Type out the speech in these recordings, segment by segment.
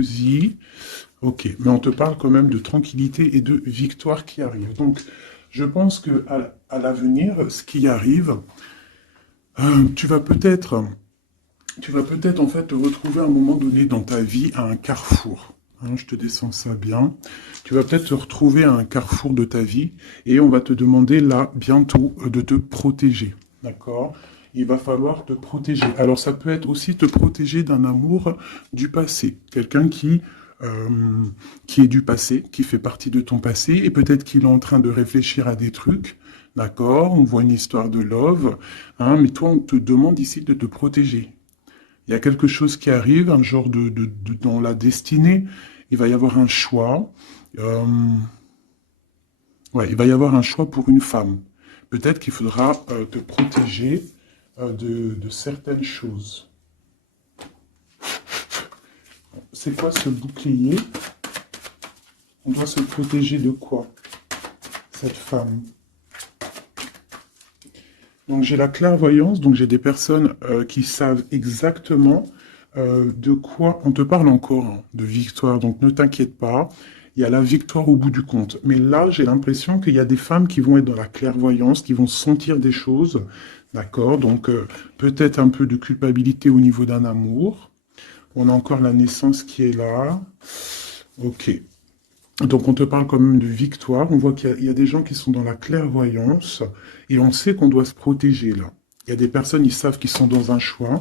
jalousie. Ok, mais on te parle quand même de tranquillité et de victoire qui arrive. Donc, je pense que à l'avenir, ce qui arrive, tu vas peut-être, tu vas peut-être en fait te retrouver à un moment donné dans ta vie à un carrefour. Hein, je te descends ça bien. Tu vas peut-être te retrouver à un carrefour de ta vie et on va te demander là bientôt de te protéger. D'accord? Il va falloir te protéger. Alors ça peut être aussi te protéger d'un amour du passé. Quelqu'un qui est du passé, qui fait partie de ton passé et peut-être qu'il est en train de réfléchir à des trucs. D'accord? On voit une histoire de love. Hein, mais toi, on te demande ici de te protéger. Il y a quelque chose qui arrive, un genre dans la destinée. Il va y avoir un choix. Euh, ouais, il va y avoir un choix pour une femme. Peut-être qu'il faudra te protéger de certaines choses. C'est quoi ce bouclier? On doit se protéger de quoi, cette femme? Donc j'ai la clairvoyance, donc j'ai des personnes qui savent exactement de quoi on te parle encore, hein, de victoire. Donc ne t'inquiète pas, il y a la victoire au bout du compte. Mais là, j'ai l'impression qu'il y a des femmes qui vont être dans la clairvoyance, qui vont sentir des choses, d'accord? Donc peut-être un peu de culpabilité au niveau d'un amour. On a encore la naissance qui est là. Ok. Donc on te parle quand même de victoire. On voit qu'il y a des gens qui sont dans la clairvoyance et on sait qu'on doit se protéger là. Il y a des personnes, ils savent qu'ils sont dans un choix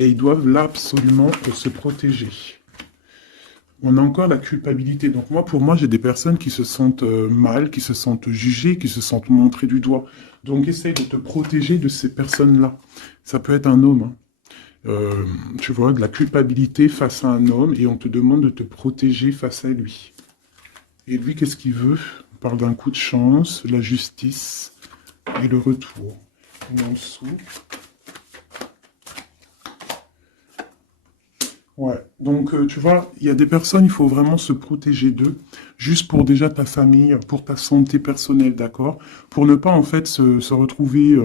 et ils doivent là absolument se protéger. On a encore la culpabilité. Donc moi, pour moi, j'ai des personnes qui se sentent mal, qui se sentent jugées, qui se sentent montrées du doigt. Donc essaye de te protéger de ces personnes-là. Ça peut être un homme, hein. Tu vois, de la culpabilité face à un homme et on te demande de te protéger face à lui. Et lui, qu'est-ce qu'il veut? On parle d'un coup de chance, la justice et le retour. Et en dessous. Ouais, donc tu vois, il y a des personnes, il faut vraiment se protéger d'eux, juste pour déjà ta famille, pour ta santé personnelle, d'accord? Pour ne pas en fait se retrouver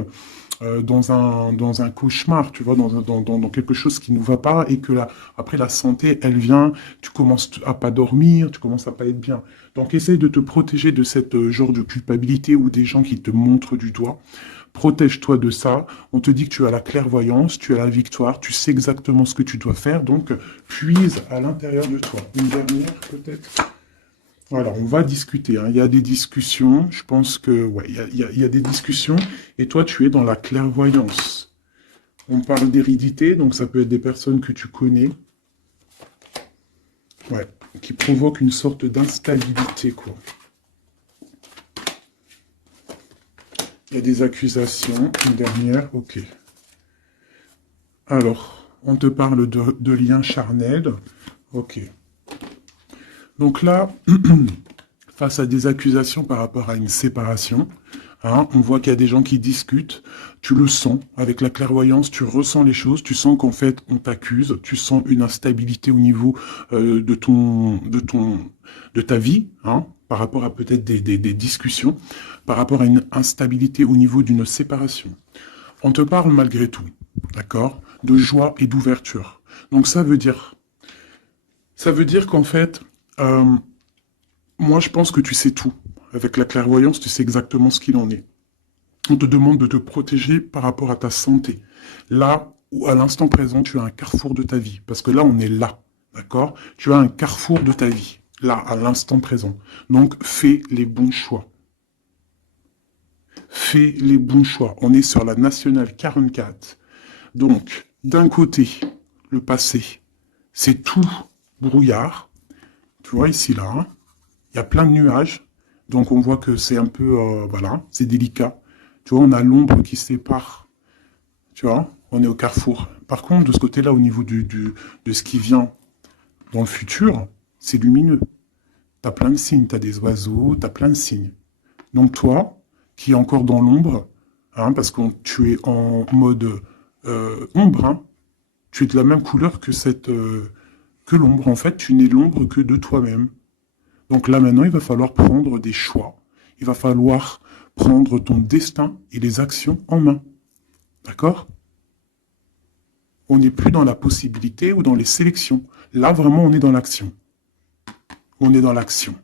dans un cauchemar, tu vois, dans quelque chose qui ne va pas et que après la santé, elle vient, tu commences à pas dormir, tu commences à pas être bien. Donc essaye de te protéger de cette genre de culpabilité ou des gens qui te montrent du doigt. Protège-toi de ça. On te dit que tu as la clairvoyance, tu as la victoire, tu sais exactement ce que tu dois faire. Donc, puise à l'intérieur de toi. Une dernière, peut-être. Voilà, on va discuter, hein. Il y a des discussions. Je pense que, ouais, il y a des discussions. Et toi, tu es dans la clairvoyance. On parle d'hérédité, donc ça peut être des personnes que tu connais. Ouais, qui provoquent une sorte d'instabilité, quoi. Il y a des accusations. Une dernière, ok. Alors, on te parle de liens charnels. Ok. Donc là, face à des accusations par rapport à une séparation, hein, on voit qu'il y a des gens qui discutent. Tu le sens avec la clairvoyance, tu ressens les choses, tu sens qu'en fait on t'accuse, tu sens une instabilité au niveau de ta vie, hein, par rapport à peut-être des discussions, par rapport à une instabilité au niveau d'une séparation. On te parle malgré tout, d'accord, de joie et d'ouverture. Donc ça veut dire qu'en fait, euh, moi je pense que tu sais tout. Avec la clairvoyance, tu sais exactement ce qu'il en est. On te demande de te protéger par rapport à ta santé. Là où à l'instant présent, tu as un carrefour de ta vie. Parce que là, on est là, d'accord? Tu as un carrefour de ta vie, là, à l'instant présent. Donc, fais les bons choix. Fais les bons choix. On est sur la nationale 44. Donc, d'un côté, le passé, c'est tout brouillard. Tu vois, ici, là, hein, il y a plein de nuages. Donc, on voit que c'est un peu, voilà, c'est délicat. Tu vois, on a l'ombre qui sépare. Tu vois, on est au carrefour. Par contre, de ce côté-là, au niveau de ce qui vient dans le futur, c'est lumineux. Tu as plein de signes. Tu as des oiseaux, tu as plein de signes. Donc, toi, qui es encore dans l'ombre, hein, parce que tu es en mode ombre, hein, tu es de la même couleur que que l'ombre. En fait, tu n'es l'ombre que de toi-même. Donc là, maintenant, il va falloir prendre des choix. Il va falloir prendre ton destin et les actions en main. D'accord? On n'est plus dans la possibilité ou dans les sélections. Là, vraiment, on est dans l'action. On est dans l'action.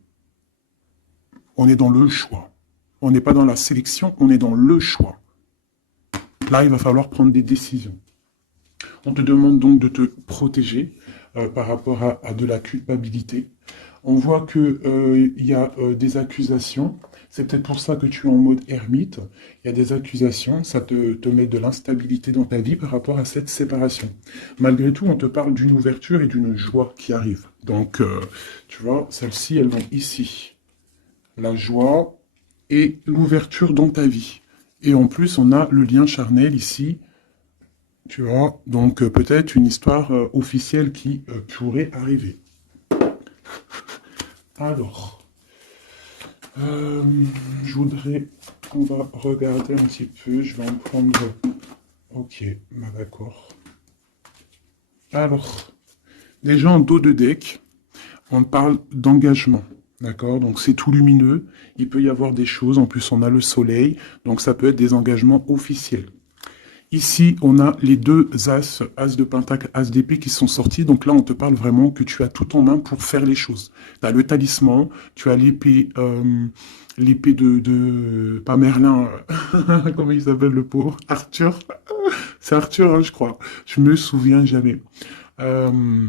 On est dans le choix. On n'est pas dans la sélection, on est dans le choix. Là, il va falloir prendre des décisions. On te demande donc de te protéger par rapport à de la culpabilité. On voit qu'il y a des accusations. C'est peut-être pour ça que tu es en mode ermite. Il y a des accusations, ça te met de l'instabilité dans ta vie par rapport à cette séparation. Malgré tout, on te parle d'une ouverture et d'une joie qui arrive. Donc, tu vois, celles-ci, elles vont ici. La joie et l'ouverture dans ta vie. Et en plus, on a le lien charnel ici, tu vois. Donc, peut-être une histoire officielle qui pourrait arriver. Alors, je voudrais, on va regarder un petit peu, je vais en prendre, ok, bah d'accord. Alors, déjà en dos de deck, on parle d'engagement, d'accord? Donc c'est tout lumineux, il peut y avoir des choses, en plus on a le soleil, donc ça peut être des engagements officiels. Ici, on a les deux as, as de pentacle, as d'épée qui sont sortis. Donc là, on te parle vraiment que tu as tout en main pour faire les choses. Tu as le talisman, tu as l'épée pas Merlin, comment il s'appelle le pauvre? Arthur. C'est Arthur, hein, je crois. Je me souviens jamais. Euh,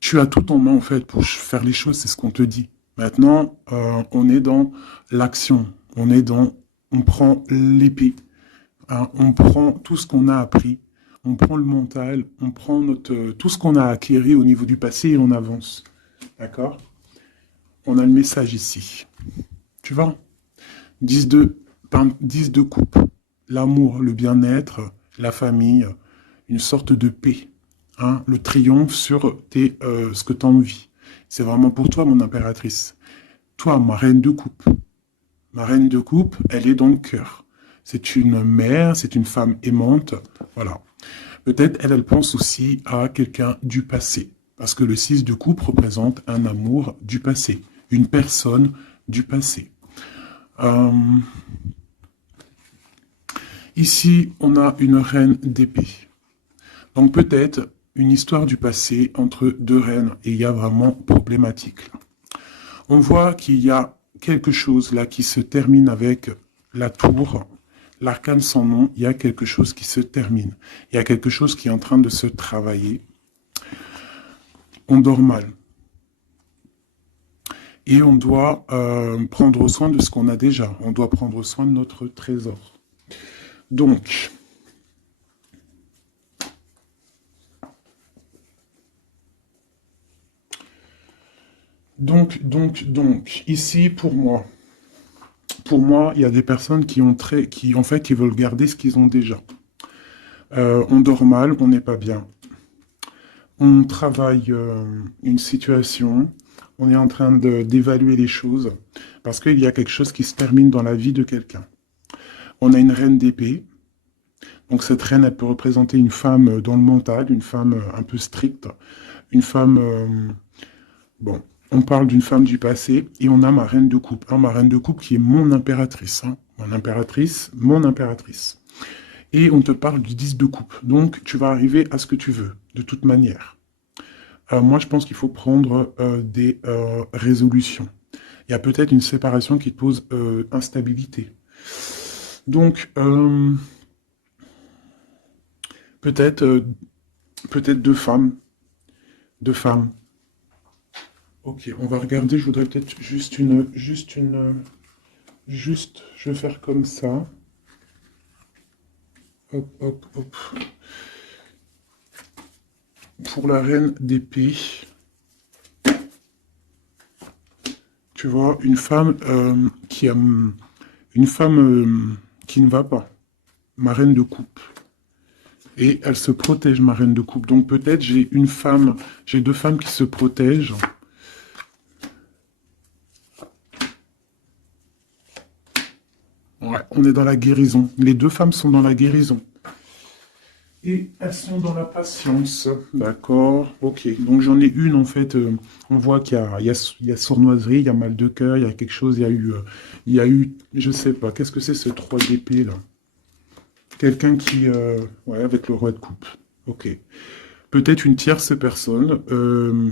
Tu as tout en main, en fait, pour faire les choses, c'est ce qu'on te dit. Maintenant, on est dans l'action. On prend l'épée. Hein, on prend tout ce qu'on a appris, on prend le mental, on prend tout ce qu'on a acquis au niveau du passé et on avance. D'accord? On a le message ici. Tu vois? 10 de coupe. L'amour, le bien-être, la famille, une sorte de paix. Hein, le triomphe sur ce que tu as envie. C'est vraiment pour toi, mon impératrice. Toi, ma reine de coupe. Ma reine de coupe, elle est dans le cœur. C'est une mère, c'est une femme aimante. Voilà. Peut-être elle pense aussi à quelqu'un du passé. Parce que le 6 de coupe représente un amour du passé. Une personne du passé. Euh, Ici, on a une reine d'épée. Donc peut-être une histoire du passé entre deux reines. Et il y a vraiment problématique. On voit qu'il y a quelque chose là qui se termine avec la tour. L'arcane sans nom, il y a quelque chose qui se termine. Il y a quelque chose qui est en train de se travailler. On dort mal. Et on doit prendre soin de ce qu'on a déjà. On doit prendre soin de notre trésor. Donc, ici pour moi, il y a des personnes qui veulent garder ce qu'ils ont déjà. On dort mal, on n'est pas bien. On travaille une situation, on est en train d'évaluer les choses, parce qu'il y a quelque chose qui se termine dans la vie de quelqu'un. On a une reine d'épée, donc cette reine, elle peut représenter une femme dans le mental, une femme un peu stricte, une femme... bon, on parle d'une femme du passé, et on a ma reine de coupe, hein, ma reine de coupe qui est mon impératrice, hein, mon impératrice. Et on te parle du 10 de coupe. Donc, tu vas arriver à ce que tu veux, de toute manière. Moi, je pense qu'il faut prendre des résolutions. Il y a peut-être une séparation qui te pose instabilité. Donc, peut-être deux femmes. Deux femmes. Ok, on va regarder. Je voudrais peut-être je vais faire comme ça. Hop, hop, hop. Pour la reine d'épée, tu vois, une femme qui ne va pas, ma reine de coupe. Et elle se protège, ma reine de coupe. Donc peut-être j'ai deux femmes qui se protègent. Ouais, on est dans la guérison. Les deux femmes sont dans la guérison. Et elles sont dans la patience. D'accord. Ok. Donc j'en ai une en fait. On voit qu'il y a sournoiserie, il y a mal de cœur, il y a quelque chose, il y a eu, je sais pas. Qu'est-ce que c'est ce 3 d'épée là? Quelqu'un qui, ouais, avec le roi de coupe. Ok. Peut-être une tierce personne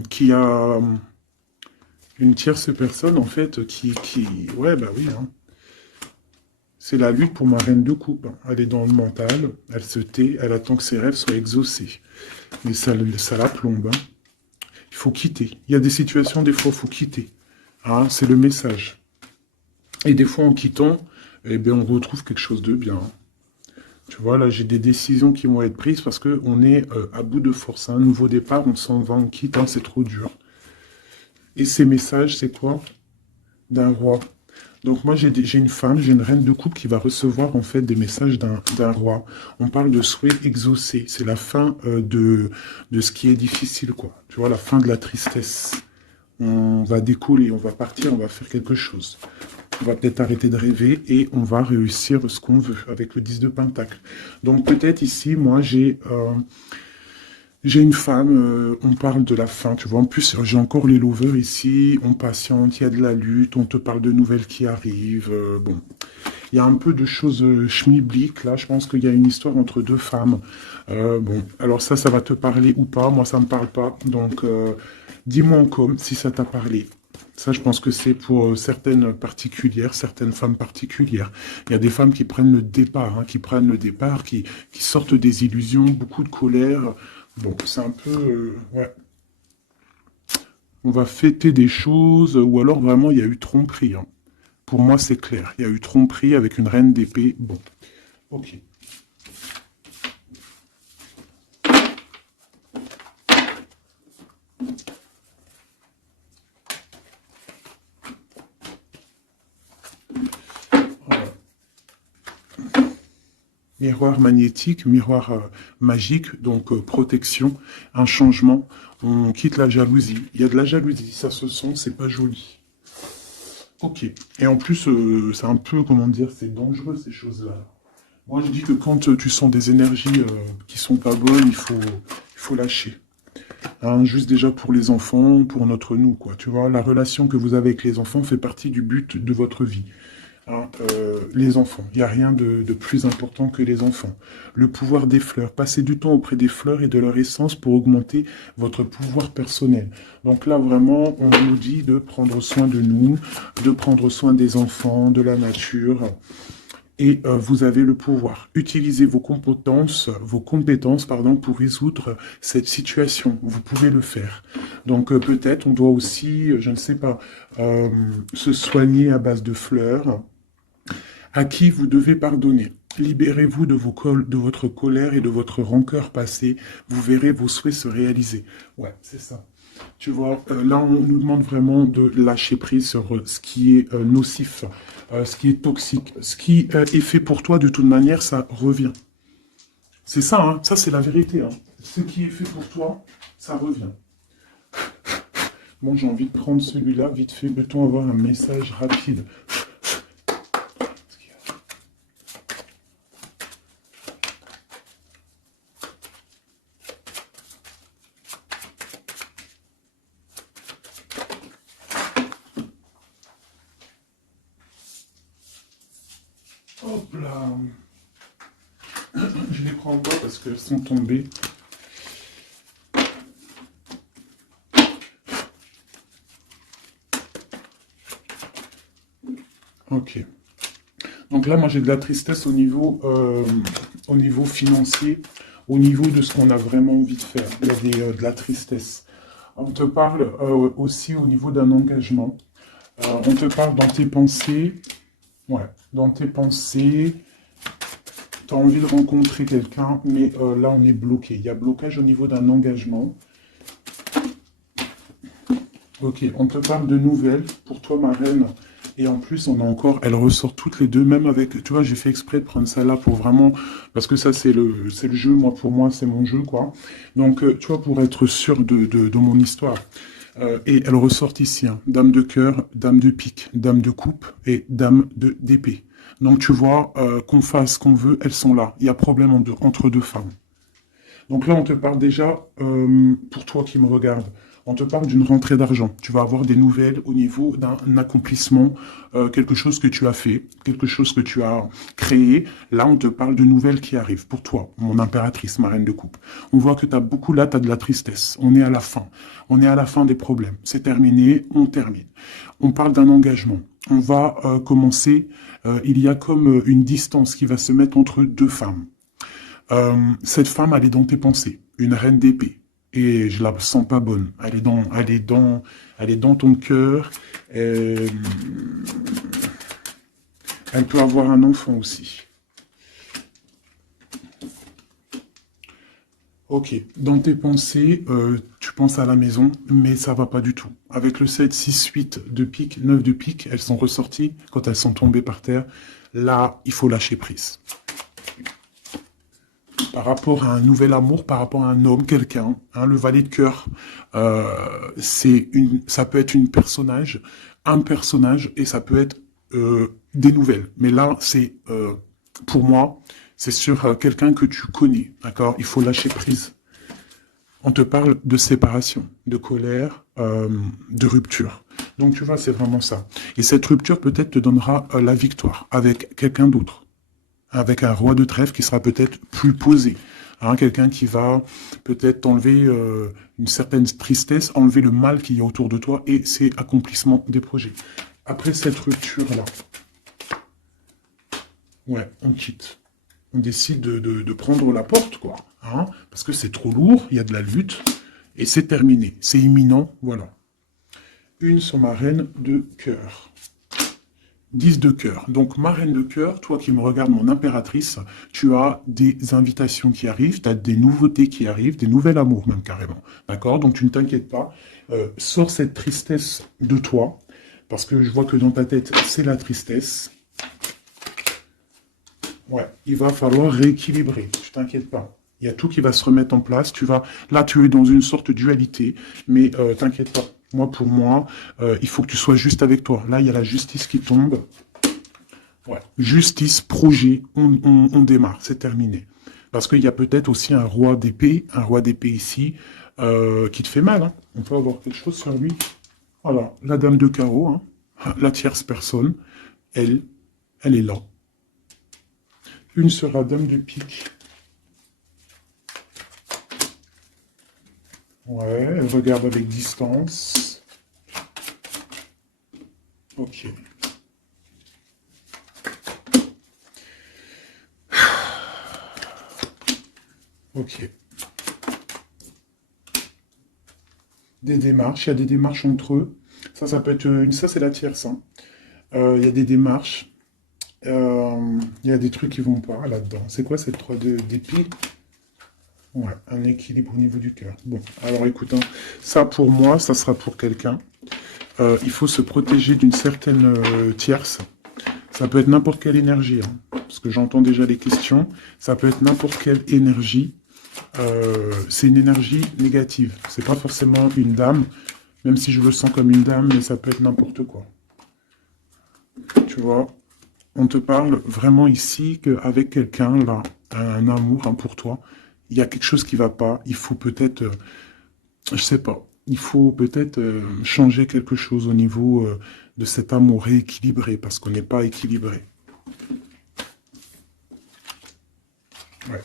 qui a... Une tierce personne, en fait, Ouais, bah oui, hein. C'est la lutte pour ma reine de coupe, hein. Elle est dans le mental, elle se tait, elle attend que ses rêves soient exaucés. Mais ça la plombe, hein. Il faut quitter. Il y a des situations, des fois, il faut quitter. Hein, c'est le message. Et des fois, en quittant, eh bien, on retrouve quelque chose de bien, hein. Tu vois, là, j'ai des décisions qui vont être prises parce qu'on est à bout de force. Un nouveau départ, on s'en va, on quitte, hein, c'est trop dur. Et ces messages, c'est quoi? D'un roi. Donc moi, j'ai une femme, j'ai une reine de coupe qui va recevoir en fait des messages d'un roi. On parle de souhait exaucé. C'est la fin de ce qui est difficile, quoi. Tu vois, la fin de la tristesse. On va décoller, on va partir, on va faire quelque chose. On va peut-être arrêter de rêver et on va réussir ce qu'on veut avec le 10 de Pentacle. Donc peut-être ici, moi, j'ai une femme, on parle de la fin, tu vois. En plus, j'ai encore les lovers ici, on patiente, il y a de la lutte, on te parle de nouvelles qui arrivent. Bon, il y a un peu de choses schmilblick, là. Je pense qu'il y a une histoire entre deux femmes. Bon, alors ça va te parler ou pas. Moi, ça me parle pas. Donc, dis-moi en com si ça t'a parlé. Ça, je pense que c'est pour certaines particulières, certaines femmes particulières. Il y a des femmes qui prennent le départ, hein, qui prennent le départ, qui sortent des illusions, beaucoup de colère. Bon, c'est un peu... ouais. On va fêter des choses, ou alors vraiment, il y a eu tromperie, hein. Pour moi, c'est clair. Il y a eu tromperie avec une reine d'épée. Bon, ok. Voilà. Miroir magnétique, miroir magique, donc protection, un changement. On quitte la jalousie. Il y a de la jalousie, ça se sent, c'est pas joli. Ok. Et en plus, c'est un peu, comment dire, c'est dangereux ces choses-là. Moi, je dis que quand tu sens des énergies qui sont pas bonnes, il faut lâcher. Hein, juste déjà pour les enfants, pour notre nous, quoi. Tu vois, la relation que vous avez avec les enfants fait partie du but de votre vie. Hein, les enfants, il n'y a rien de plus important que les enfants. Le pouvoir des fleurs, passez du temps auprès des fleurs et de leur essence pour augmenter votre pouvoir personnel. Donc là, vraiment, on nous dit de prendre soin de nous, de prendre soin des enfants, de la nature. Et vous avez le pouvoir. Utilisez vos compétences, pardon, pour résoudre cette situation. Vous pouvez le faire. Donc peut-être on doit aussi, je ne sais pas, se soigner à base de fleurs. À qui vous devez pardonner. Libérez-vous de votre colère et de votre rancœur passée. Vous verrez vos souhaits se réaliser. Ouais, c'est ça. Tu vois, là, on nous demande vraiment de lâcher prise sur ce qui est nocif, ce qui est toxique. Ce qui est fait pour toi, de toute manière, ça revient. C'est ça, hein, ça c'est la vérité, hein. Ce qui est fait pour toi, ça revient. Bon, j'ai envie de prendre celui-là, vite fait, peut-on avoir un message rapide? Hop là. Je les prends pas parce qu'elles sont tombées. Ok. Donc là, moi, j'ai de la tristesse au niveau financier, au niveau de ce qu'on a vraiment envie de faire. Il y a de la tristesse. On te parle aussi au niveau d'un engagement. On te parle dans tes pensées. Ouais, dans tes pensées, tu as envie de rencontrer quelqu'un, mais là, on est bloqué. Il y a blocage au niveau d'un engagement. Ok, on te parle de nouvelles pour toi, ma reine. Et en plus, on a encore, elles ressortent toutes les deux, même avec, tu vois, j'ai fait exprès de prendre ça là pour vraiment, parce que ça, c'est le jeu, moi, pour moi, c'est mon jeu, quoi. Donc, tu vois, pour être sûr de mon histoire. Et elles ressortent ici, hein. Dame de cœur, dame de pique, dame de coupe et dame d'épée. Donc, tu vois, qu'on fasse ce qu'on veut, elles sont là. Il y a problème entre deux femmes. Donc là, on te parle déjà, pour toi qui me regarde, On te parle d'une rentrée d'argent. Tu vas avoir des nouvelles au niveau d'un accomplissement, quelque chose que tu as fait, quelque chose que tu as créé. Là, on te parle de nouvelles qui arrivent pour toi, mon impératrice, ma reine de coupe. On voit que tu as beaucoup là, tu as de la tristesse. On est à la fin. On est à la fin des problèmes. C'est terminé, on termine. On parle d'un engagement. On va commencer. Il y a comme une distance qui va se mettre entre deux femmes. Cette femme, elle est dans tes pensées, une reine d'épée. Et je la sens pas bonne. Elle est dans ton cœur. Elle peut avoir un enfant aussi. Ok, dans tes pensées, tu penses à la maison, mais ça va pas du tout. Avec le 7, 6, 8 de pique, 9 de pique, elles sont ressorties quand elles sont tombées par terre. Là, il faut lâcher prise. Par rapport à un nouvel amour, par rapport à un homme, quelqu'un, hein, le valet de cœur, ça peut être un personnage, et ça peut être des nouvelles. Mais là, c'est pour moi, c'est sur quelqu'un que tu connais, d'accord? Il faut lâcher prise. On te parle de séparation, de colère, de rupture. Donc tu vois, c'est vraiment ça. Et cette rupture peut-être te donnera la victoire avec quelqu'un d'autre, avec un roi de trèfle qui sera peut-être plus posé. Hein, quelqu'un qui va peut-être t'enlever une certaine tristesse, enlever le mal qu'il y a autour de toi et c'est accomplissement des projets. Après cette rupture-là, ouais, on quitte. On décide de prendre la porte, quoi. Hein, parce que c'est trop lourd, il y a de la lutte, et c'est terminé. C'est imminent, voilà. Une sur ma reine de cœur. 10 de cœur. Donc, ma reine de cœur, toi qui me regardes, mon impératrice, tu as des invitations qui arrivent, tu as des nouveautés qui arrivent, des nouveaux amours même carrément. D'accord? Donc, tu ne t'inquiètes pas. Sors cette tristesse de toi, parce que je vois que dans ta tête, c'est la tristesse. Ouais, il va falloir rééquilibrer, tu t'inquiètes pas. Il y a tout qui va se remettre en place. Là, tu es dans une sorte de dualité, mais t'inquiète pas. Moi, pour moi, il faut que tu sois juste avec toi. Là, il y a la justice qui tombe. Ouais. Justice, projet, on démarre, c'est terminé. Parce qu'il y a peut-être aussi un roi d'épée ici, qui te fait mal. Hein. On peut avoir quelque chose sur lui. Voilà, la dame de carreau, hein. La tierce personne, elle est là. Une sera dame de pique. Ouais, elle regarde avec distance. Ok. Ok. Des démarches, il y a des démarches entre eux. Ça peut être ça c'est la tierce. Hein. Il y a des démarches. Il y a des trucs qui vont pas là-dedans. C'est quoi cette 3 d'épée? Ouais, un équilibre au niveau du cœur. Bon, alors écoute, hein, ça pour moi, ça sera pour quelqu'un. Il faut se protéger d'une certaine tierce. Ça peut être n'importe quelle énergie, hein, parce que j'entends déjà les questions. Ça peut être n'importe quelle énergie. C'est une énergie négative. C'est pas forcément une dame, même si je le sens comme une dame, mais ça peut être n'importe quoi. Tu vois, on te parle vraiment ici qu'avec quelqu'un, là, un amour hein, pour toi, il y a quelque chose qui va pas. Il faut peut-être, je sais pas, il faut peut-être changer quelque chose au niveau de cet amour rééquilibré, parce qu'on n'est pas équilibré. Ouais.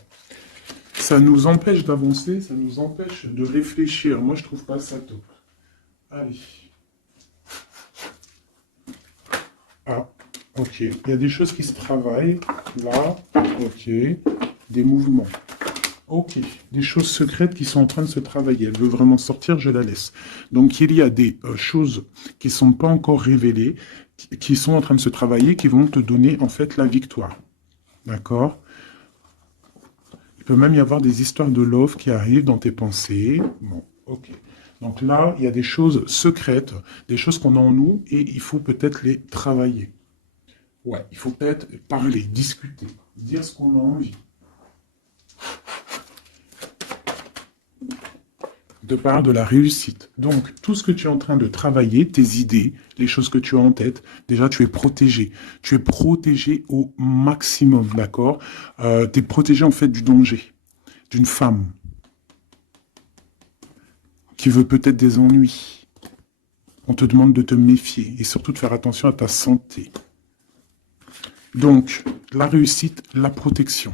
Ça nous empêche d'avancer, ça nous empêche de réfléchir. Moi, je trouve pas ça top. Allez. Ah, ok. Il y a des choses qui se travaillent. Là, ok. Des mouvements. Ok. Des choses secrètes qui sont en train de se travailler. Elle veut vraiment sortir, je la laisse. Donc, il y a des choses qui ne sont pas encore révélées, qui sont en train de se travailler, qui vont te donner, en fait, la victoire. D'accord? Il peut même y avoir des histoires de love qui arrivent dans tes pensées. Bon, ok. Donc là, il y a des choses secrètes, des choses qu'on a en nous, et il faut peut-être les travailler. Ouais, il faut peut-être parler, discuter, dire ce qu'on a envie. De part de la réussite. Donc, tout ce que tu es en train de travailler, tes idées, les choses que tu as en tête, déjà, tu es protégé. Tu es protégé au maximum, d'accord? Tu es protégé, en fait, du danger, d'une femme. qui veut peut-être des ennuis. On te demande de te méfier et surtout de faire attention à ta santé. Donc, la réussite, la protection.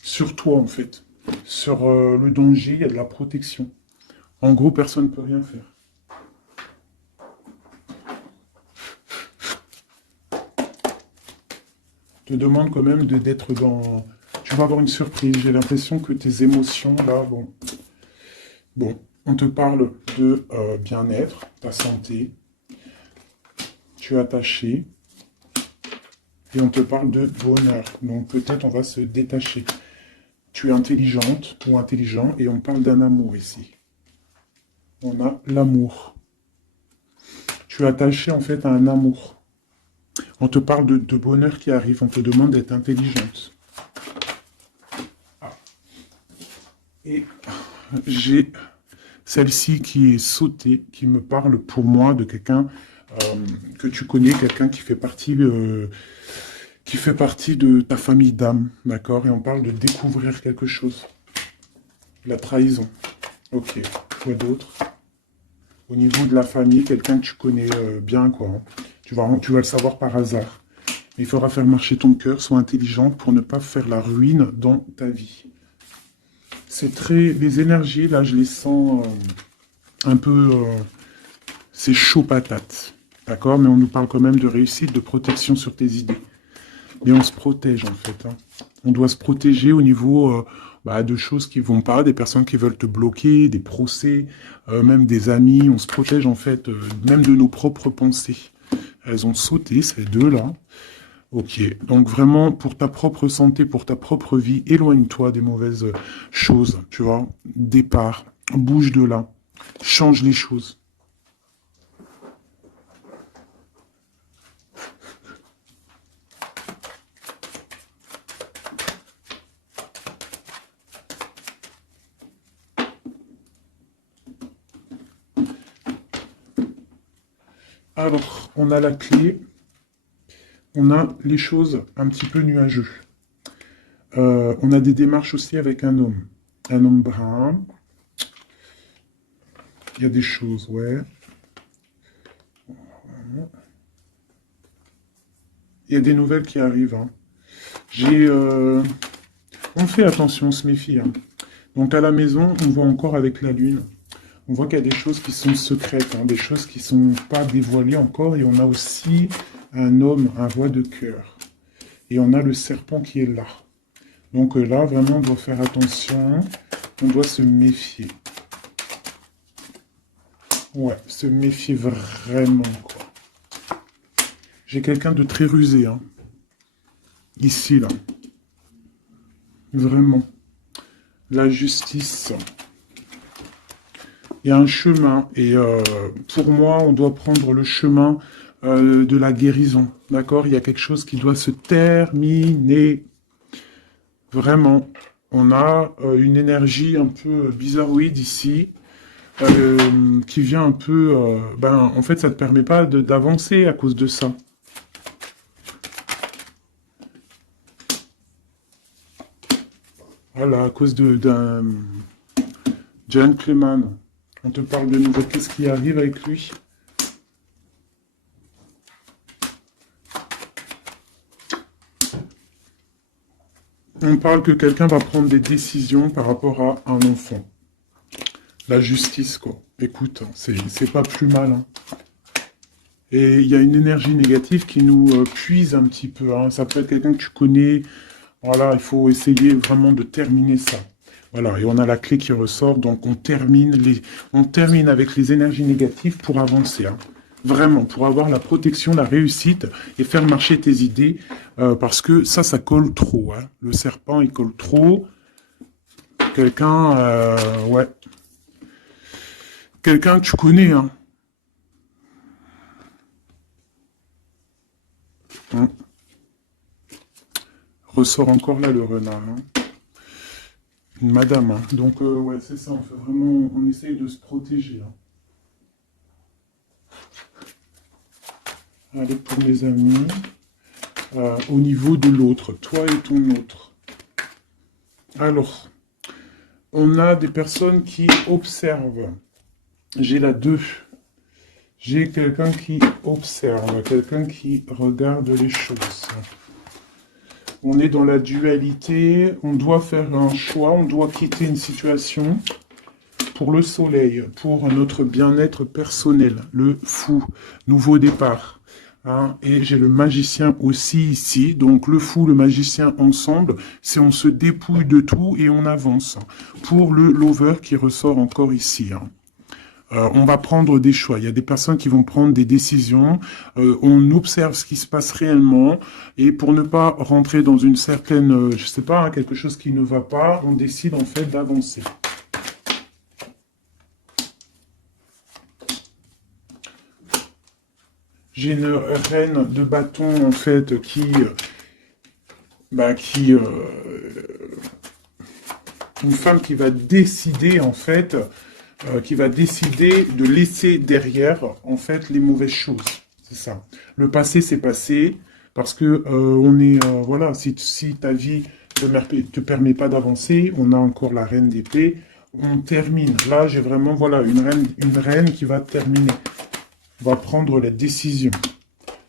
Sur toi, en fait. Sur le danger, il y a de la protection. En gros, personne ne peut rien faire. Je te demande quand même d'être dans... Tu vas avoir une surprise. J'ai l'impression que tes émotions, là, bon, on te parle de bien-être, ta santé. Tu es attaché. Et on te parle de bonheur. Donc peut-être on va se détacher. Tu es intelligente ou intelligent et on parle d'un amour ici. On a l'amour. Tu es attaché en fait à un amour. On te parle de bonheur qui arrive. On te demande d'être intelligente. Ah. Et j'ai celle-ci qui est sautée, qui me parle pour moi de quelqu'un que tu connais, quelqu'un qui fait partie de ta famille d'âme, d'accord? Et on parle de découvrir quelque chose. La trahison. Ok. Quoi d'autre? Au niveau de la famille, quelqu'un que tu connais bien, quoi. Hein. Tu vas le savoir par hasard. Mais il faudra faire marcher ton cœur, sois intelligente pour ne pas faire la ruine dans ta vie. C'est très... Les énergies, là, je les sens un peu... c'est chaud patate. D'accord? Mais on nous parle quand même de réussite, de protection sur tes idées. Mais on se protège, en fait. Hein. On doit se protéger au niveau de choses qui vont pas, des personnes qui veulent te bloquer, des procès, même des amis. On se protège, en fait, même de nos propres pensées. Elles ont sauté, ces deux-là. Ok. Donc, vraiment, pour ta propre santé, pour ta propre vie, éloigne-toi des mauvaises choses, tu vois. Départ, bouge de là. Change les choses. Alors, on a la clé, on a les choses un petit peu nuageux. On a des démarches aussi avec un homme brun. Il y a des choses, ouais. Il y a des nouvelles qui arrivent. Hein. On fait attention, on se méfie. Hein. Donc à la maison, on voit encore avec la lune. On voit qu'il y a des choses qui sont secrètes, hein, des choses qui ne sont pas dévoilées encore. Et on a aussi un homme, un roi de cœur. Et on a le serpent qui est là. Donc là, vraiment, on doit faire attention. On doit se méfier. Ouais, se méfier vraiment, quoi. J'ai quelqu'un de très rusé, hein. Ici, là. Vraiment. La justice. Il y a un chemin. Et pour moi, on doit prendre le chemin de la guérison. D'accord? Il y a quelque chose qui doit se terminer. Vraiment. On a une énergie un peu bizarroïde ici. Qui vient un peu... en fait, ça ne te permet pas d'avancer à cause de ça. Voilà, à cause d'un gentleman. On te parle de nouveau. Qu'est-ce qui arrive avec lui? On parle que quelqu'un va prendre des décisions par rapport à un enfant. La justice, quoi. Écoute, c'est pas plus mal. Hein. Et il y a une énergie négative qui nous puise un petit peu. Hein. Ça peut être quelqu'un que tu connais. Voilà, il faut essayer vraiment de terminer ça. Voilà, et on a la clé qui ressort, donc on termine avec les énergies négatives pour avancer. Hein. Vraiment, pour avoir la protection, la réussite et faire marcher tes idées, parce que ça colle trop. Hein. Le serpent, il colle trop. Quelqu'un, ouais. Quelqu'un que tu connais, hein. Hein. Ressort encore là le renard. Hein. Une madame. Hein. Donc, ouais, c'est ça. On fait vraiment, on essaye de se protéger. Hein. Allez, pour mes amis. Au niveau de l'autre, toi et ton autre. Alors, on a des personnes qui observent. J'ai la 2. J'ai quelqu'un qui observe, quelqu'un qui regarde les choses. On est dans la dualité, on doit faire un choix, on doit quitter une situation pour le soleil, pour notre bien-être personnel, le fou, nouveau départ. Hein, et j'ai le magicien aussi ici, donc le fou, le magicien ensemble, c'est on se dépouille de tout et on avance. Pour le lover qui ressort encore ici. Hein. On va prendre des choix. Il y a des personnes qui vont prendre des décisions. On observe ce qui se passe réellement. Et pour ne pas rentrer dans une certaine, je sais pas, hein, quelque chose qui ne va pas, on décide en fait d'avancer. J'ai une reine de bâton en fait une femme qui va décider en fait qui va décider de laisser derrière, en fait, les mauvaises choses. C'est ça. Le passé, c'est passé, parce que on est, voilà, si ta vie te permet pas d'avancer, on a encore la reine d'épée, on termine. Là, j'ai vraiment, voilà, une reine qui va terminer. On va prendre la décision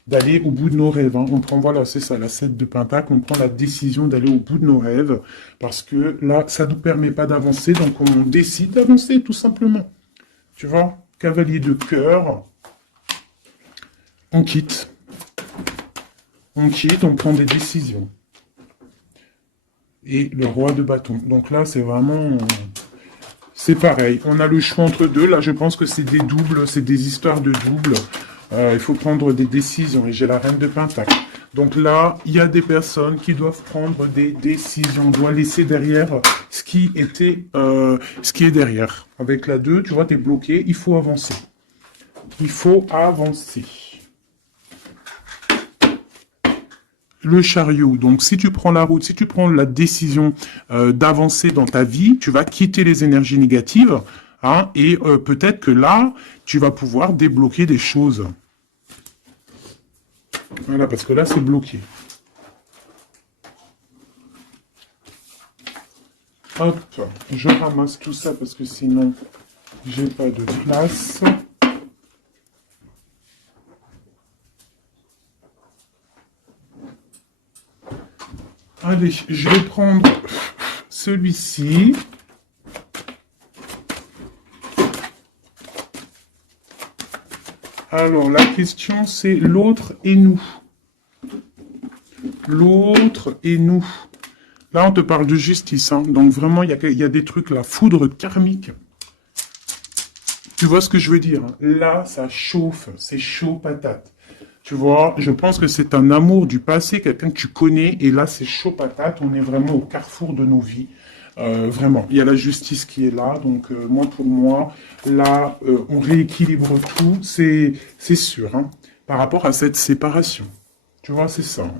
d'aller au bout de nos rêves. Hein. On prend, voilà, c'est ça, la 7 de Pentacle, on prend la décision d'aller au bout de nos rêves, parce que là, ça ne nous permet pas d'avancer, donc on décide d'avancer, tout simplement. Tu vois, cavalier de cœur, on quitte, on prend des décisions. Et le roi de bâton. Donc là, c'est vraiment... C'est pareil, on a le choix entre deux. Là, je pense que c'est des doubles, c'est des histoires de doubles. Il faut prendre des décisions. Et j'ai la reine de Pentacle. Donc là, il y a des personnes qui doivent prendre des décisions. On doit laisser derrière ce qui est derrière. Avec la 2, tu vois, tu es bloqué. Il faut avancer. Il faut avancer. Le chariot. Donc, si tu prends la route, si tu prends la décision d'avancer dans ta vie, tu vas quitter les énergies négatives. Hein, et peut-être que là, tu vas pouvoir débloquer des choses. Voilà, parce que là, c'est bloqué. Hop, je ramasse tout ça parce que sinon, j'ai pas de place. Allez, je vais prendre celui-ci. Alors, la question, c'est l'autre et nous. L'autre et nous. Là, on te parle de justice. Hein. Donc, vraiment, il y a des trucs, la foudre karmique. Tu vois ce que je veux dire? Là, ça chauffe. C'est chaud patate. Tu vois, je pense que c'est un amour du passé, quelqu'un que tu connais. Et là, c'est chaud patate. On est vraiment au carrefour de nos vies. Vraiment, il y a la justice qui est là. Donc, moi, pour moi, là, on rééquilibre tout. C'est sûr. Hein, par rapport à cette séparation. Tu vois, c'est ça. Hein.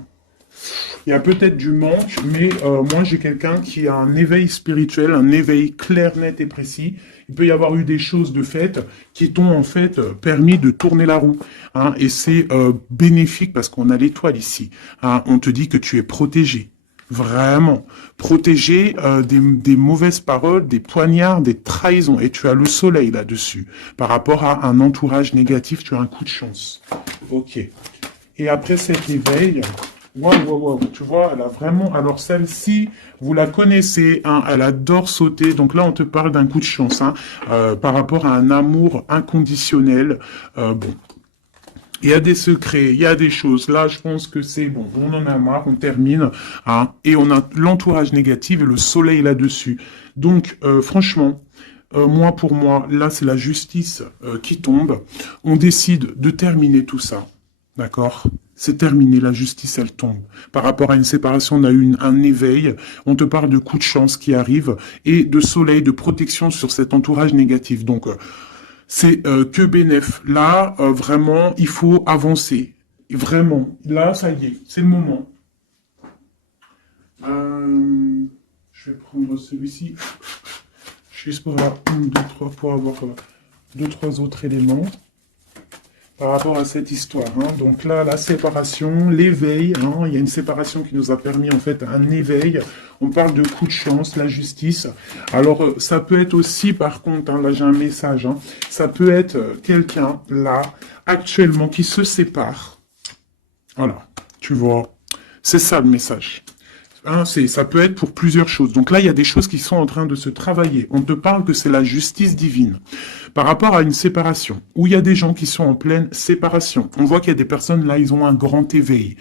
Il y a peut-être du manque, mais moi j'ai quelqu'un qui a un éveil spirituel, un éveil clair, net et précis. Il peut y avoir eu des choses de fait qui t'ont en fait permis de tourner la roue. Hein, et c'est bénéfique parce qu'on a l'étoile ici. Hein, on te dit que tu es protégé. Vraiment. Protégé des mauvaises paroles, des poignards, des trahisons. Et tu as le soleil là-dessus. Par rapport à un entourage négatif, tu as un coup de chance. Ok. Et après cet éveil... Waouh, tu vois, elle a vraiment... Alors celle-ci, vous la connaissez, hein, elle adore sauter. Donc là, on te parle d'un coup de chance, hein, par rapport à un amour inconditionnel. Bon, il y a des secrets, il y a des choses. Là, je pense que c'est bon, on en a marre, on termine. Hein, et on a l'entourage négatif et le soleil là-dessus. Donc, franchement... moi, pour moi, là, c'est la justice qui tombe. On décide de terminer tout ça. D'accord? C'est terminé, la justice, elle tombe. Par rapport à une séparation, on a eu un éveil, on te parle de coups de chance qui arrivent, et de soleil, de protection sur cet entourage négatif. Donc, c'est que bénéf. Là, vraiment, il faut avancer. Vraiment. Là, ça y est, c'est le moment. Je vais prendre celui-ci, juste pour avoir une, deux, trois, pour avoir deux, trois autres éléments. par rapport à cette histoire, hein. Donc là, la séparation, l'éveil, hein, il y a une séparation qui nous a permis en fait un éveil. On parle de coup de chance, la justice. Alors ça peut être aussi, par contre, hein, là j'ai un message, hein, ça peut être quelqu'un là actuellement qui se sépare. Voilà, tu vois, c'est ça le message. Hein, ça peut être pour plusieurs choses. Donc là, il y a des choses qui sont en train de se travailler. On te parle que c'est la justice divine. Par rapport à une séparation, où il y a des gens qui sont en pleine séparation. On voit qu'il y a des personnes, là, ils ont un grand éveil.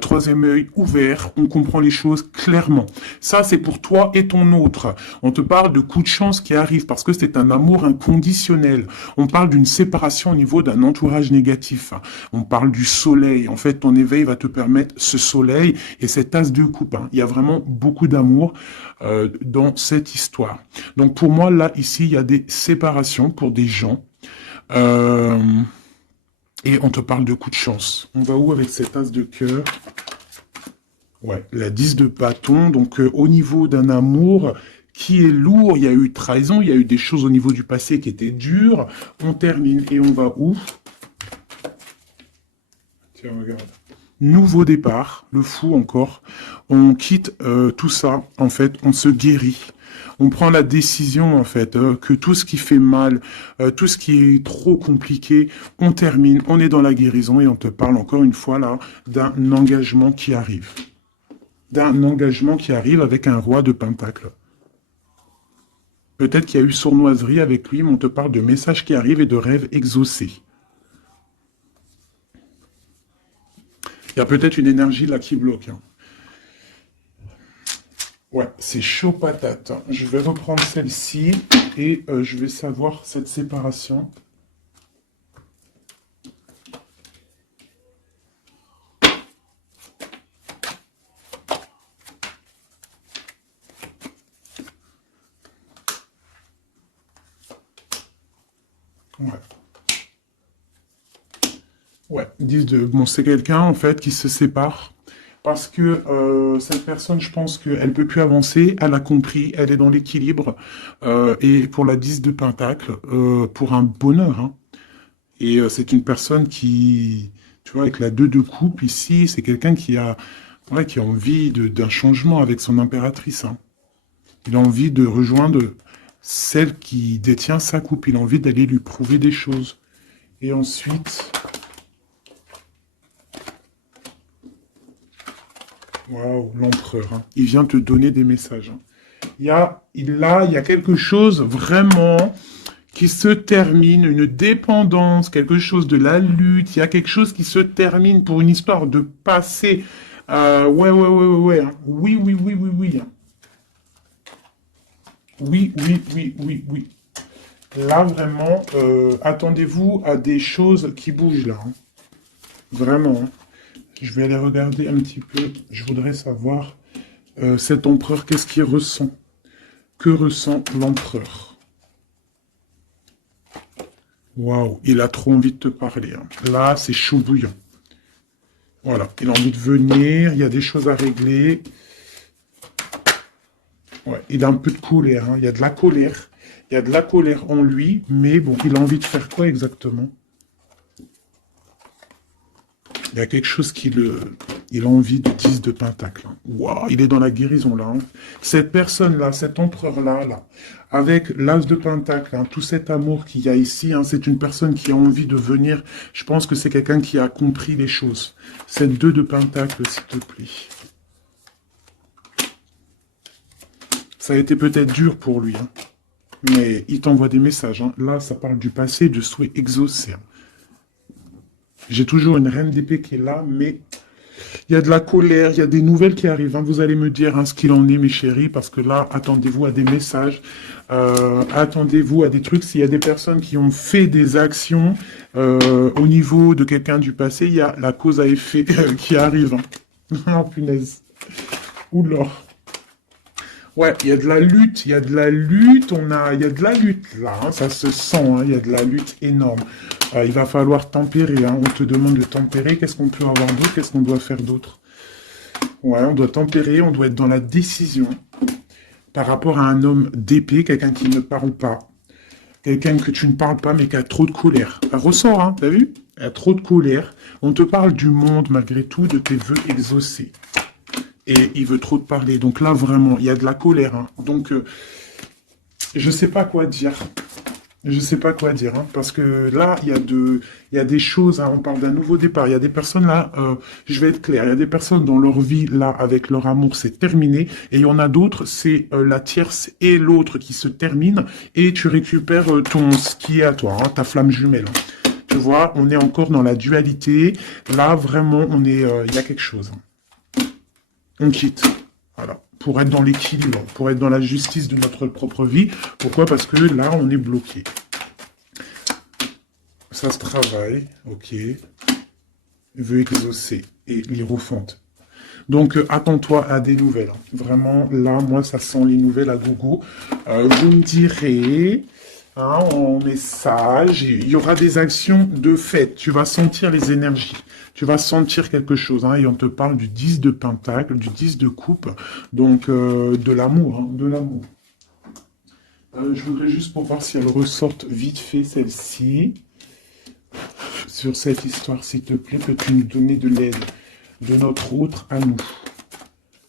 Troisième œil ouvert, on comprend les choses clairement. Ça, c'est pour toi et ton autre. On te parle de coups de chance qui arrivent parce que c'est un amour inconditionnel. On parle d'une séparation au niveau d'un entourage négatif. On parle du soleil. En fait, ton éveil va te permettre ce soleil et cette as de coupe. Hein. Il y a vraiment beaucoup d'amour dans cette histoire. Donc pour moi, là, ici, il y a des séparations pour des gens. Euh, et on te parle de coup de chance. On va où avec cette as de cœur? Ouais, la 10 de bâton. Donc au niveau d'un amour qui est lourd, il y a eu trahison, il y a eu des choses au niveau du passé qui étaient dures. On termine et on va où? Tiens, regarde. Nouveau départ, le fou encore. On quitte tout ça, en fait, on se guérit. On prend la décision, en fait, que tout ce qui fait mal, tout ce qui est trop compliqué, on termine, on est dans la guérison et on te parle encore une fois là d'un engagement qui arrive. D'un engagement qui arrive avec un roi de pentacle. Peut-être qu'il y a eu sournoiserie avec lui, mais on te parle de messages qui arrivent et de rêves exaucés. Il y a peut-être une énergie là qui bloque. Hein. Ouais, c'est chaud patate. Je vais reprendre celle-ci et je vais savoir cette séparation. Ouais. Ouais, 10 de... Bon, c'est quelqu'un, en fait, qui se sépare. Parce que cette personne, je pense qu'elle peut plus avancer. Elle a compris, elle est dans l'équilibre. Et pour la 10 de Pentacle, pour un bonheur. Hein. Et c'est une personne qui, tu vois, avec la 2 de coupe ici, c'est quelqu'un qui a, ouais, qui a envie d'un changement avec son impératrice. Hein. Il a envie de rejoindre celle qui détient sa coupe. Il a envie d'aller lui prouver des choses. Et ensuite... Waouh, l'empereur, hein. Il vient te donner des messages. Hein. Il y a quelque chose vraiment qui se termine, une dépendance, quelque chose de la lutte. Il y a quelque chose qui se termine pour une histoire de passé. Ouais. Hein. Oui, oui, oui, oui, oui. Hein. Oui, oui, oui, oui, oui. Là, vraiment, attendez-vous à des choses qui bougent, là. Hein. Vraiment. Hein. Je vais aller regarder un petit peu. Je voudrais savoir, cet empereur, qu'est-ce qu'il ressent? Que ressent l'empereur? Waouh, il a trop envie de te parler. Hein. Là, c'est chaud bouillant. Voilà, il a envie de venir, il y a des choses à régler. Ouais, il a un peu de colère, hein. Il y a de la colère. Il y a de la colère en lui, mais bon, il a envie de faire quoi exactement? Il y a quelque chose qui le... Il a envie de 10 de pentacle. Hein. Waouh, il est dans la guérison là. Hein. Cette personne-là, cet empereur-là, là, avec l'as de pentacle, hein, tout cet amour qu'il y a ici, hein, c'est une personne qui a envie de venir. Je pense que c'est quelqu'un qui a compris les choses. Cette 2 de pentacle, s'il te plaît. Ça a été peut-être dur pour lui, hein, mais il t'envoie des messages. Hein. Là, ça parle du passé, de souhaits exaucés. Hein. J'ai toujours une reine d'épée qui est là, mais il y a de la colère, il y a des nouvelles qui arrivent. Hein. Vous allez me dire hein, ce qu'il en est, mes chéris, parce que là, attendez-vous à des messages, attendez-vous à des trucs. S'il y a des personnes qui ont fait des actions au niveau de quelqu'un du passé, il y a la cause à effet qui arrive. Hein. Oh, punaise. Oula. Ouais, il y a de la lutte, il y a de la lutte, il y a de la lutte là, hein, ça se sent, hein, il y a de la lutte énorme. Il va falloir tempérer, hein, on te demande de tempérer, qu'est-ce qu'on peut avoir d'autre, qu'est-ce qu'on doit faire d'autre? Ouais, on doit tempérer, on doit être dans la décision par rapport à un homme d'épée, quelqu'un qui ne parle pas, quelqu'un que tu ne parles pas mais qui a trop de colère. Ça ressort, hein, t'as vu? Il y a trop de colère. On te parle du monde, malgré tout, de tes vœux exaucés. Et il veut trop te parler. Donc là, vraiment, il y a de la colère. Hein. Donc, je sais pas quoi dire. Je sais pas quoi dire, hein, parce que là, il y a des choses, hein, on parle d'un nouveau départ. Il y a des personnes là, je vais être clair, il y a des personnes dans leur vie là, avec leur amour, c'est terminé, et il y en a d'autres, c'est la tierce et l'autre qui se terminent, et tu récupères ce qui est à toi, hein, ta flamme jumelle. Hein. Tu vois, on est encore dans la dualité. Là, vraiment, il y a quelque chose. On quitte. Voilà. Pour être dans l'équilibre, pour être dans la justice de notre propre vie. Pourquoi? Parce que là, on est bloqué. Ça se travaille, ok. Veut exaucer et l'hiérophante. Donc, attends-toi à des nouvelles. Hein. Vraiment, là, moi, ça sent les nouvelles à gogo. Vous me direz, hein, en message, il y aura des actions de fête. Tu vas sentir les énergies. Tu vas sentir quelque chose. Hein, et on te parle du 10 de pentacle, du 10 de coupe. Donc, de l'amour. Hein, de l'amour. Je voudrais juste pour voir si elle ressorte vite fait celle-ci. Sur cette histoire, s'il te plaît, peux-tu nous donner de l'aide de notre autre à nous?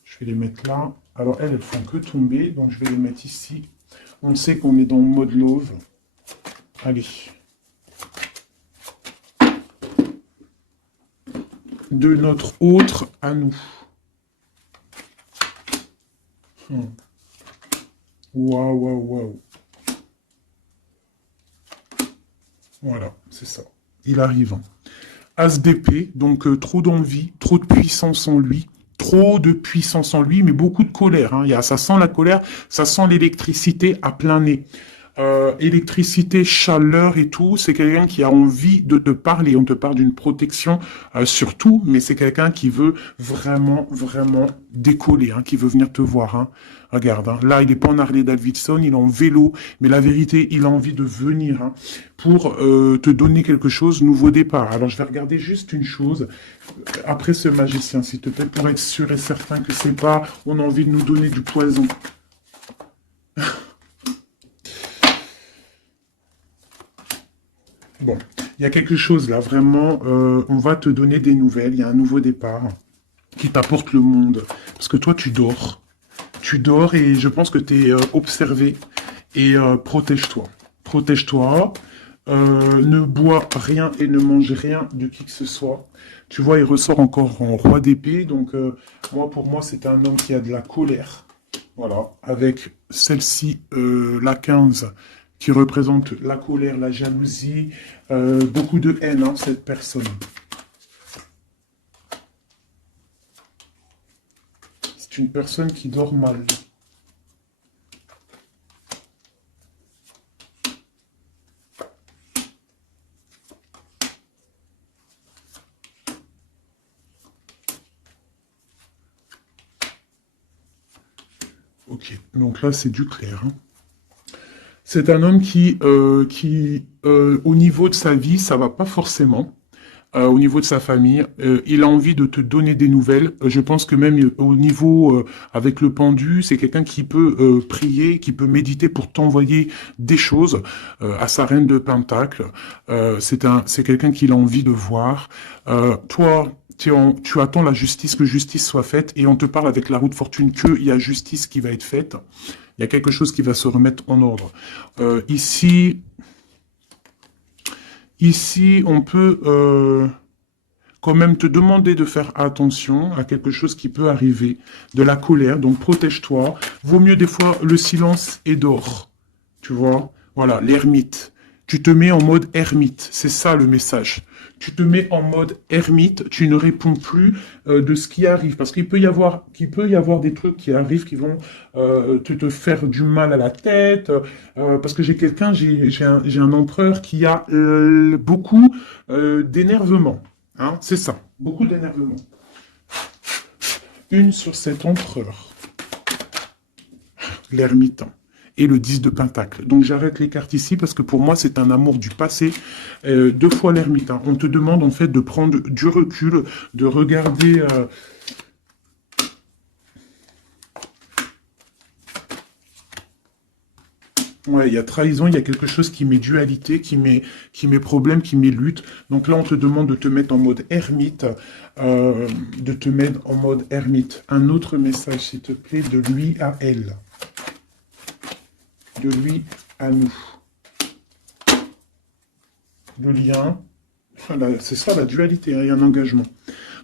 Je vais les mettre là. Alors, elles font que tomber, donc je vais les mettre ici. On sait qu'on est dans le mode love. Allez. De notre autre à nous. Waouh, waouh, waouh. Voilà, c'est ça. Il arrive. Hein. As d'épée, donc trop d'envie, trop de puissance en lui, trop de puissance en lui, mais beaucoup de colère. Hein. Ça sent la colère, ça sent l'électricité à plein nez. Électricité, chaleur et tout, c'est quelqu'un qui a envie de te parler. On te parle d'une protection surtout, mais c'est quelqu'un qui veut vraiment, vraiment décoller, hein, qui veut venir te voir. Hein. Regarde, hein, là, il n'est pas en Harley Davidson, il est en vélo, mais la vérité, il a envie de venir hein, pour te donner quelque chose, nouveau départ. Alors, je vais regarder juste une chose après ce magicien, s'il te plaît, pour être sûr et certain que c'est pas, on a envie de nous donner du poison. Bon, il y a quelque chose là, vraiment, on va te donner des nouvelles, il y a un nouveau départ qui t'apporte le monde. Parce que toi, tu dors. Tu dors et je pense que tu es observé. Et protège-toi. Protège-toi. Ne bois rien et ne mange rien de qui que ce soit. Tu vois, il ressort encore en roi d'épée. Donc, pour moi, c'est un homme qui a de la colère. Voilà. Avec celle-ci, la 15 qui représente la colère, la jalousie, beaucoup de haine, hein, cette personne. C'est une personne qui dort mal. Ok, donc là c'est du clair. Hein. C'est un homme qui au niveau de sa vie, ça va pas forcément. Au niveau de sa famille, il a envie de te donner des nouvelles. Je pense que même au niveau avec le pendu, c'est quelqu'un qui peut prier, qui peut méditer pour t'envoyer des choses à sa reine de Pentacle. C'est quelqu'un qu'il a envie de voir. Toi, tu attends la justice, que justice soit faite, et on te parle avec la roue de fortune qu'il y a justice qui va être faite. Il y a quelque chose qui va se remettre en ordre. Ici, on peut quand même te demander de faire attention à quelque chose qui peut arriver, de la colère, donc protège-toi. Vaut mieux des fois le silence et d'or, tu vois. Voilà, l'ermite. Tu te mets en mode ermite, c'est ça le message. Tu te mets en mode ermite, tu ne réponds plus de ce qui arrive, parce qu'il peut y avoir des trucs qui arrivent qui vont te faire du mal à la tête, parce que j'ai un empereur qui a beaucoup d'énervement, hein, c'est ça, beaucoup d'énervement. Une sur cet empereur, l'ermite et le 10 de Pentacle. Donc j'arrête les cartes ici parce que pour moi c'est un amour du passé. Deux fois l'ermite. Hein. On te demande en fait de prendre du recul, de regarder... Ouais, il y a trahison, il y a quelque chose qui met dualité, qui met problème, qui met lutte. Donc là, on te demande de te mettre en mode ermite, de te mettre en mode ermite. Un autre message, s'il te plaît, de lui à elle, de lui à nous. Le lien, voilà, c'est ça la dualité, hein, il y a un engagement.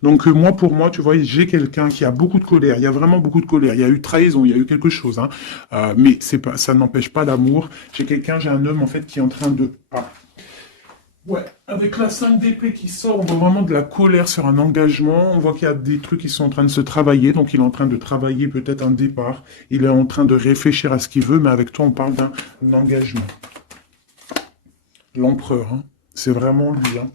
Donc moi, pour moi, tu vois, j'ai quelqu'un qui a beaucoup de colère. Il y a vraiment beaucoup de colère. Il y a eu trahison, il y a eu quelque chose, hein. Mais c'est pas, ça n'empêche pas l'amour. J'ai un homme en fait qui est en train de. Ah. Ouais, avec la 5 d'épée qui sort, on voit vraiment de la colère sur un engagement. On voit qu'il y a des trucs qui sont en train de se travailler. Donc il est en train de travailler peut-être un départ. Il est en train de réfléchir à ce qu'il veut, mais avec toi, on parle d'un engagement. L'empereur, hein. C'est vraiment lui, hein.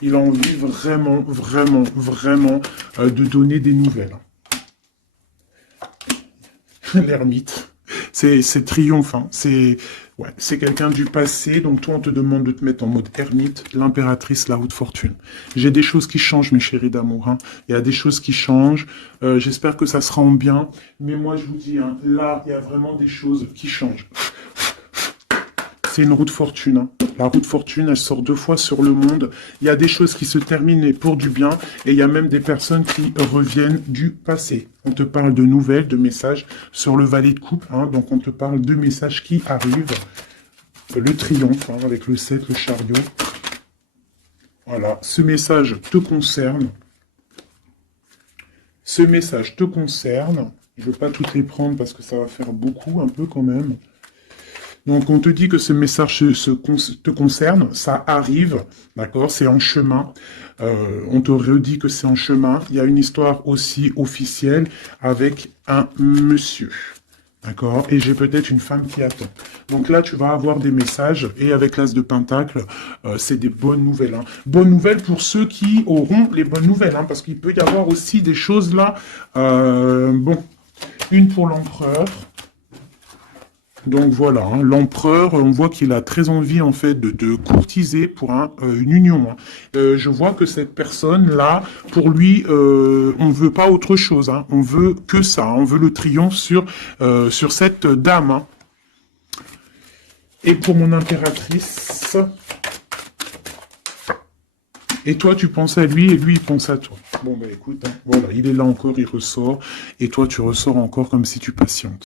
Il a envie vraiment, vraiment, vraiment de donner des nouvelles. L'ermite. C'est triomphe, hein. C'est quelqu'un du passé, donc toi on te demande de te mettre en mode ermite, l'impératrice, la haute fortune. J'ai des choses qui changent, mes chéris d'amour, hein. Il y a des choses qui changent. J'espère que ça sera en bien. Mais moi je vous dis, hein, là, il y a vraiment des choses qui changent. C'est une roue de fortune, hein. La roue de fortune, elle sort 2 fois sur le monde. Il y a des choses qui se terminent pour du bien et il y a même des personnes qui reviennent du passé. On te parle de nouvelles, de messages sur le valet de coupe, hein. Donc on te parle de messages qui arrivent. Le triomphe, hein, avec le 7, le chariot. Voilà, ce message te concerne. Ce message te concerne. Je ne veux pas toutes les prendre parce que ça va faire beaucoup, un peu quand même. Donc, on te dit que ce message te concerne, ça arrive, d'accord, c'est en chemin. On te redit que c'est en chemin. Il y a une histoire aussi officielle avec un monsieur, d'accord, et j'ai peut-être une femme qui attend. Donc là, tu vas avoir des messages, et avec l'As de Pentacle, c'est des bonnes nouvelles, hein. Bonnes nouvelles pour ceux qui auront les bonnes nouvelles, hein, parce qu'il peut y avoir aussi des choses là. Bon, une pour l'empereur. Donc voilà, hein, l'empereur, on voit qu'il a très envie en fait de courtiser pour une union, hein. Je vois que cette personne-là, pour lui, on veut pas autre chose, hein. On veut que ça, hein. On veut le triomphe sur cette dame, hein. Et pour mon impératrice, et toi tu penses à lui et lui il pense à toi. Bon bah écoute, hein, voilà, il est là encore, il ressort, et toi tu ressors encore comme si tu patientes.